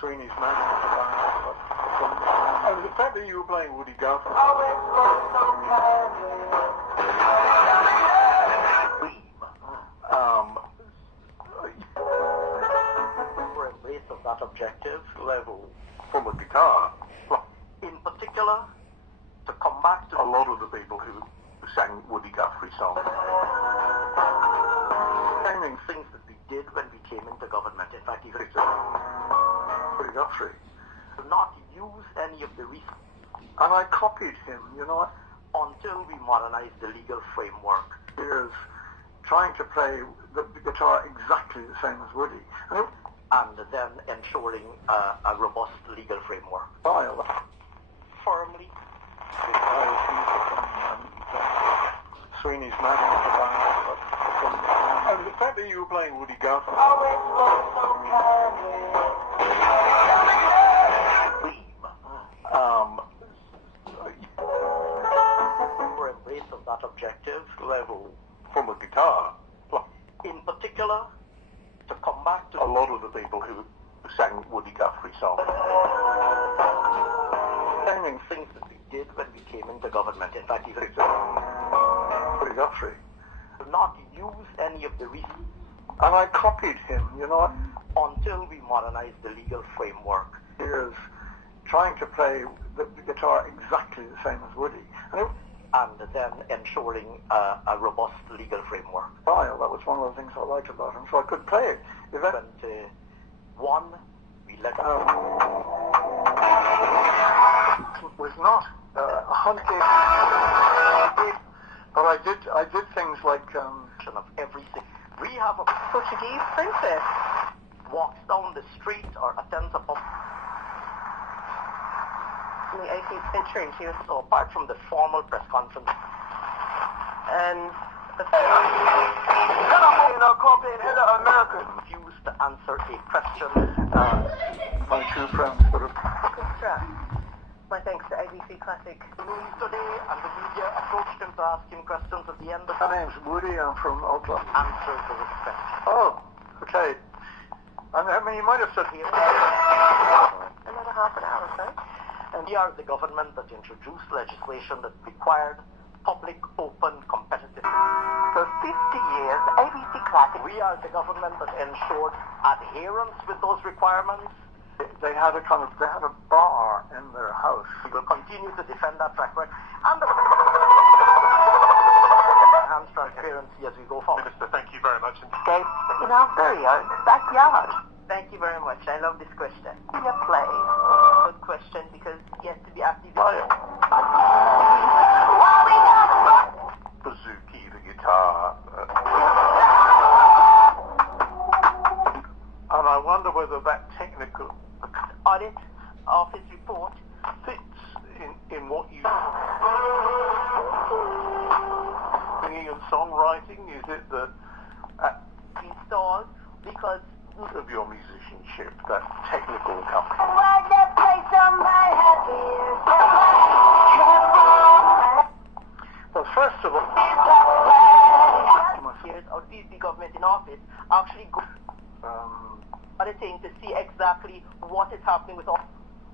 Sweeney's man. And the fact that you were playing Woody Guthrie. For embrace of that objective Level from a guitar. in particular to come back to A lot of the people who sang Woody Guthrie songs. things that we did when we came into government. In fact, even Woody Guthrie. to not use any of the resources And I copied him, you know, until we modernized the legal framework. years trying to play the guitar exactly the same as Woody. And then ensuring a robust legal framework. Firmly. Sweeney's man. And the fact that you were playing Woody Guthrie. For embrace of that objective. Level from a guitar. In particular to come back to A lot of the people who sang Woody Guthrie songs. things that we did when we came into government. In fact, even Woody Guthrie. to not use any of the resources And I copied him, you know, until we modernized the legal framework. years trying to play the guitar exactly the same as Woody. And then ensuring a robust legal framework. That was one of the things I liked about him, so I could play it. When one, we let Was not 100, but I did things like of everything. We have a Portuguese princess. walks down the street or attends a pub. In the 18th century, she was So apart from the formal press conference, and the refused to answer a question. my two friends would have. orchestra. My thanks to ABC Classic. News today, and the media approached him to ask him questions at the end of My name's Woody. I'm from Oakland. answers the respect. Oh, okay. And I mean, you might have said here. Another half an hour or so. And we are the government that introduced legislation that required public, open, competitive. For 50 years, ABC Classic. We are the government that ensured adherence with those requirements. They had a bar in their house. We will continue to defend that track record and enhance transparency as we go forward. Minister, thank you very much. Escape in our very own backyard. Thank you very much. I love this question. Be a play. Good question because yet to be active. Bouzouki, the guitar. And I wonder whether that technical Audit of his report fits in what you singing and songwriting. Is it the installed because of your musicianship, that technical accompaniment? Well, first of all, years of the government in office actually go auditing to see exactly what is happening with all.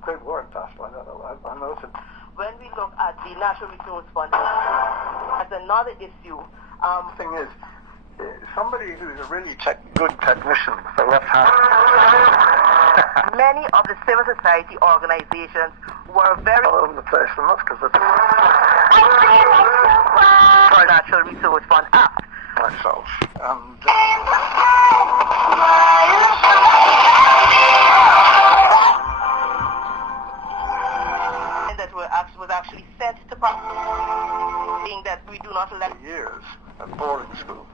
they weren't passed by that. I noticed. When we look at the Natural Resource Fund as another issue, The thing is, somebody who's a really good technician with the left hand. many of the civil society organizations were very All over the place, and that's because it's Natural Resource Fund Act. myself. And that was actually sent to being that we do not let years at boarding school.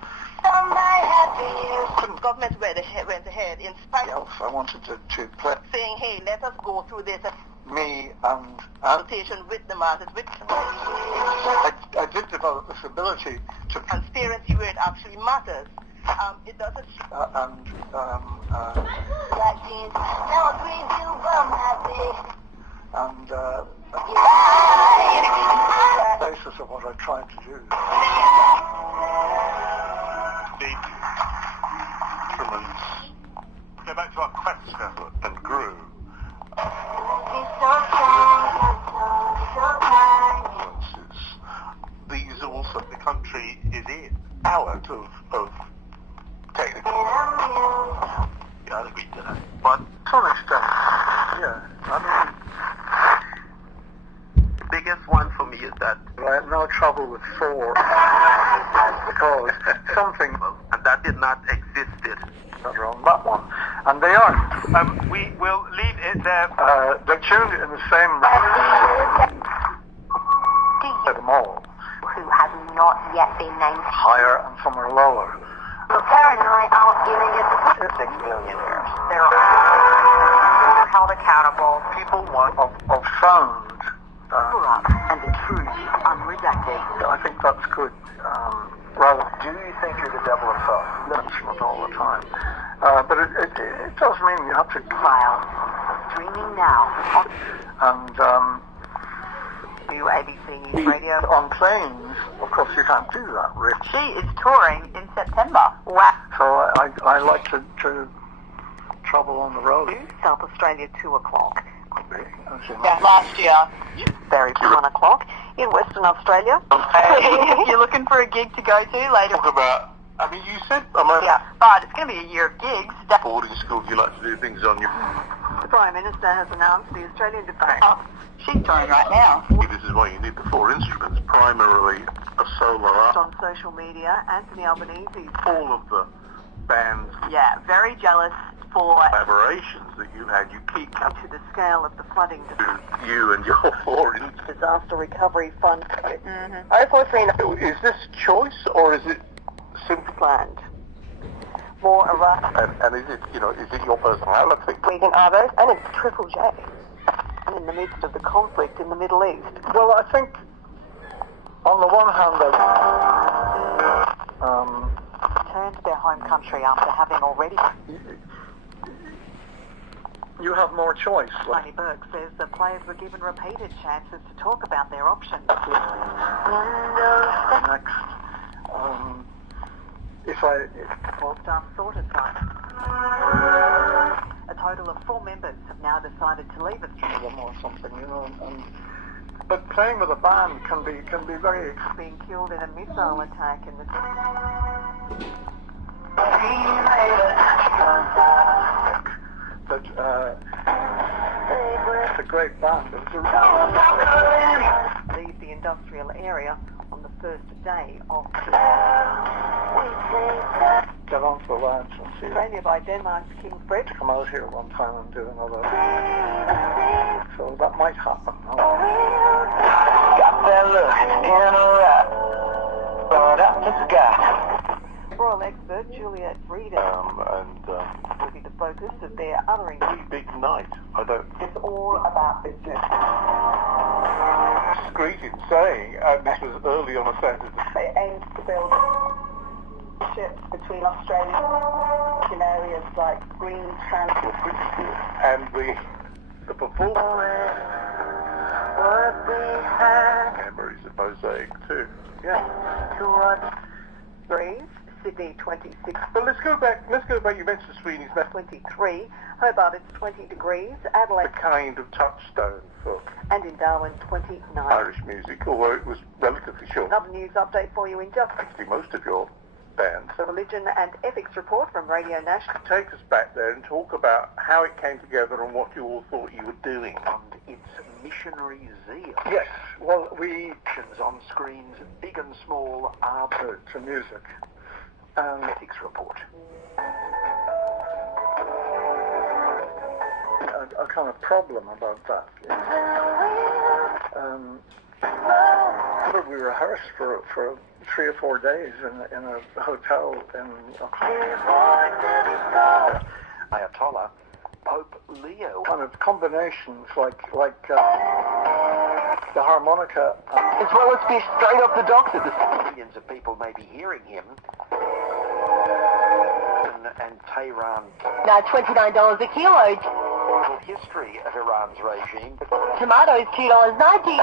government went ahead in spite of Else, I wanted to play saying, hey, let us go through this me and consultation with the masses, with I did develop this ability to transparency where it actually matters. It doesn't basis of what I tried to do. and grew. These also, the country is in out of technical. Yeah, I think we did that. But To some extent, yeah. I mean, the biggest one for me is that I had no trouble with 4 because something and that did not existed. was wrong. That one, and they are. We will leave it there. They're tuned in the same. Them all Who has not yet been named. higher and some are lower. Apparently, out giving it to 6 millionaires they're held accountable. People want of sound. And the truth unredacted. I think that's good. Rather, do you think you're the devil himself? Mention it all the time. But it does mean you have to File. Streaming now. and New ABC News Radio. on planes, of course, you can't do that, Rich. She is touring in September. Wow. So I like to travel on the road. South Australia, 2 o'clock. As you know. Yeah, last year. Very 1 o'clock in Western Australia. You're looking for a gig to go to later. talk about. I mean, you said Yeah, but it's going to be a year of gigs. boarding school. You like to do things on your. The Prime Minister has announced the Australian Defence. She's touring right now. This is why you need the 4 instruments. Primarily a solo art. On social media, Anthony Albanese. All of the bands Yeah, very jealous for collaborations that you had. You keep coming to the scale of the flooding. to you and your 4 instruments. Disaster Recovery Fund. Is this choice or is it simply Planned. More arrests. and is it is it your personality? Weekend Argos, and it's Triple J. And in the midst of the conflict in the Middle East. Well, I think on the one hand, Returned to their home country after having already. you have more choice. Tony Burke says the players were given repeated chances to talk about their options. Next, if All-staff sorted site. A total of 4 members have now decided to leave Australia. them or something, but playing with a band can be very. Being killed in a missile attack in the... But it's a great band. leave the industrial area on the first day of Get onto the lads and see. Australia by Denmark's Kingsbridge. Come out here one time and do another. So that might happen. No? Got that look in her eye. Brought out the sky. Royal expert Juliet Reader will be the focus of their uttering. Big night. I don't. It's all about business. Discreet in saying, this was early on a Saturday. It aims to build ships between Australia in areas like green transport. And the performance. What we have Memories of Mosaic too. Yeah. to watch. Breeze, Sydney 26, But let's go back. You mentioned Sweeney's Method. 23, Hobart it's 20 degrees, Adelaide The kind of touchstone for and in Darwin 29. Irish music, although it was relatively short. Another news update for you in just Actually, most of your bands. the Religion and Ethics Report from Radio National. Take us back there and talk about how it came together and what you all thought you were doing. And its missionary zeal. Yes. Well, we Actions on screens, big and small, are to music. And Ethics Report. a kind of problem about that. We rehearsed for 3 or 4 days in a hotel in Ayatollah Pope Leo. kind of combinations like the harmonica. As well as be straight up the doctor. Millions of people may be hearing him. And Tehran. Now $29 a kilo. The history of Iran's regime. Tomatoes $2.90.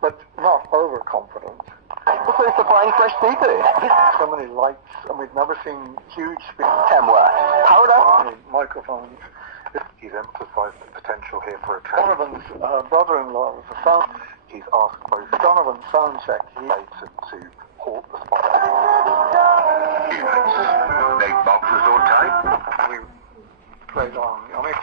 But not overconfident. Who's supplying fresh seafood? So many lights, and we've never seen huge Camera. Powder. microphones. He's emphasised the potential here for a Donovan's brother-in-law was a sound. He's asked both Donovan's sound check. He to halt the spot. Big boxes all tight. we played on. I mean,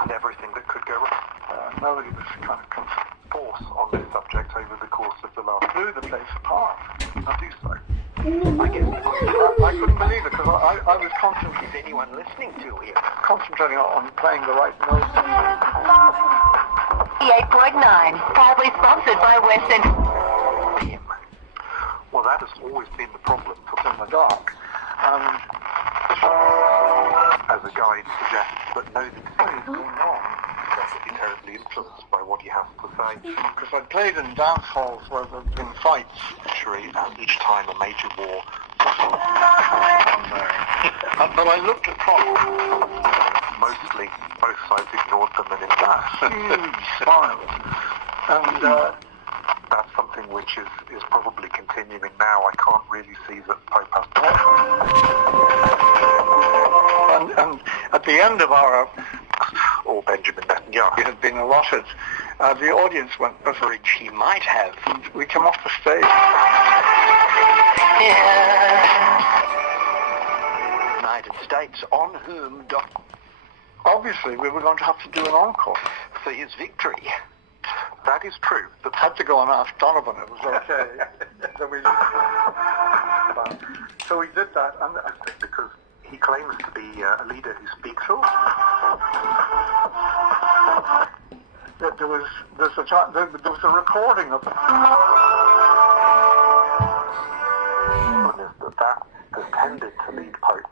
And everything that could go wrong. nobody was kind of Force on this subject over the course of the last blew the place apart. I do so. I guess I couldn't believe it because I was concentrating. Is anyone listening to here? Concentrating on playing the right notes. 8.9, proudly sponsored by Western. Well, that has always been the problem for In the dark. as a guide suggests, but no, What is going on? be terribly influenced by what he has to say. Because I played in dance halls where there have been fights. Literally, and each time a major war. But I looked across. Mostly, both sides ignored them and in that. Huge smiles. And That's something which is probably continuing now. I can't really see that Pope has and at the end of our or Benjamin Netanyahu. it had been allotted, the audience went average. He might have. We came off the stage. United States, on whom Obviously, we were going to have to do an encore. for his victory. That is true. The Had to go and ask Donovan. It was okay. So we did that, and because he claims to be a leader who speaks all. there was a recording of That has tended to lead Pope.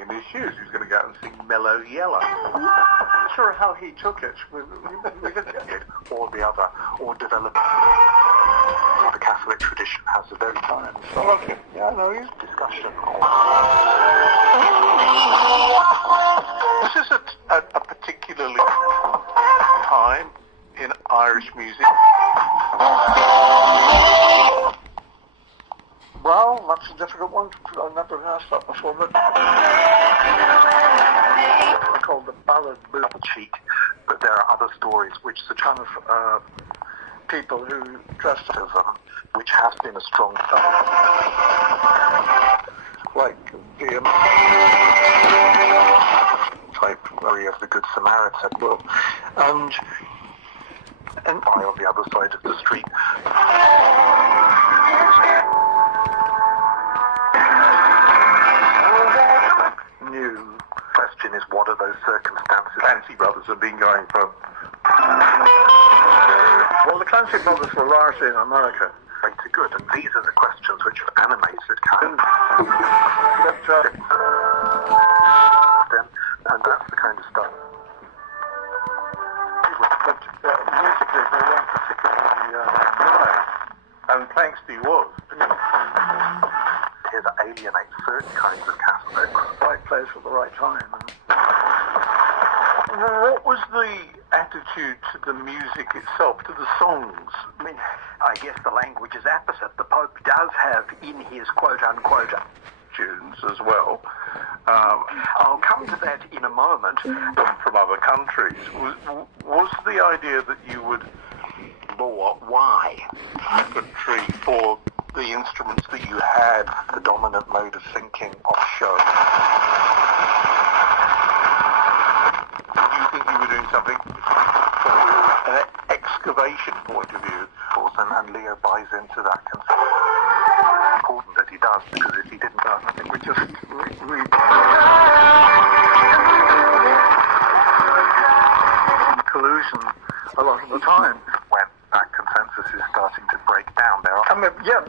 in his shoes. He was going to go out and sing Mellow Yellow. Not sure how he took it. We didn't get it. Or the other, or develop. The Catholic tradition has a very time Okay. Yeah, no, he's discussion. This is a particularly time in Irish music. Well, that's a difficult one. I've never asked that before, but they're called the ballad book. Cheat, but there are other stories which The kind of people who dressed as which has been a strong like the type of the Good Samaritan. well, and By on the other side of the street. new Question is, what are those circumstances? Clancy brothers have been going from. Well, the Clancy brothers were largely in America. Way to good, and these are the questions which have animated kind and that's the kind of stuff. But musically, they weren't particularly and thanks to was. Here to alienate certain kinds of Catholics. Right place at the right time. What was the attitude to the music itself, to the songs? I mean, I guess the language is opposite. The Pope does have in his quote-unquote Tunes as well. I'll come to that in a moment. From other countries. Was the idea that you would Law, why? repertory for the instruments that you had, The dominant mode of thinking of show. do you think you were doing something from an excavation point of view? And Leo buys into that concept. Important that he does, because if he didn't, I think we just collusion a lot of the time. when that consensus is starting to break down. There are I mean, yeah,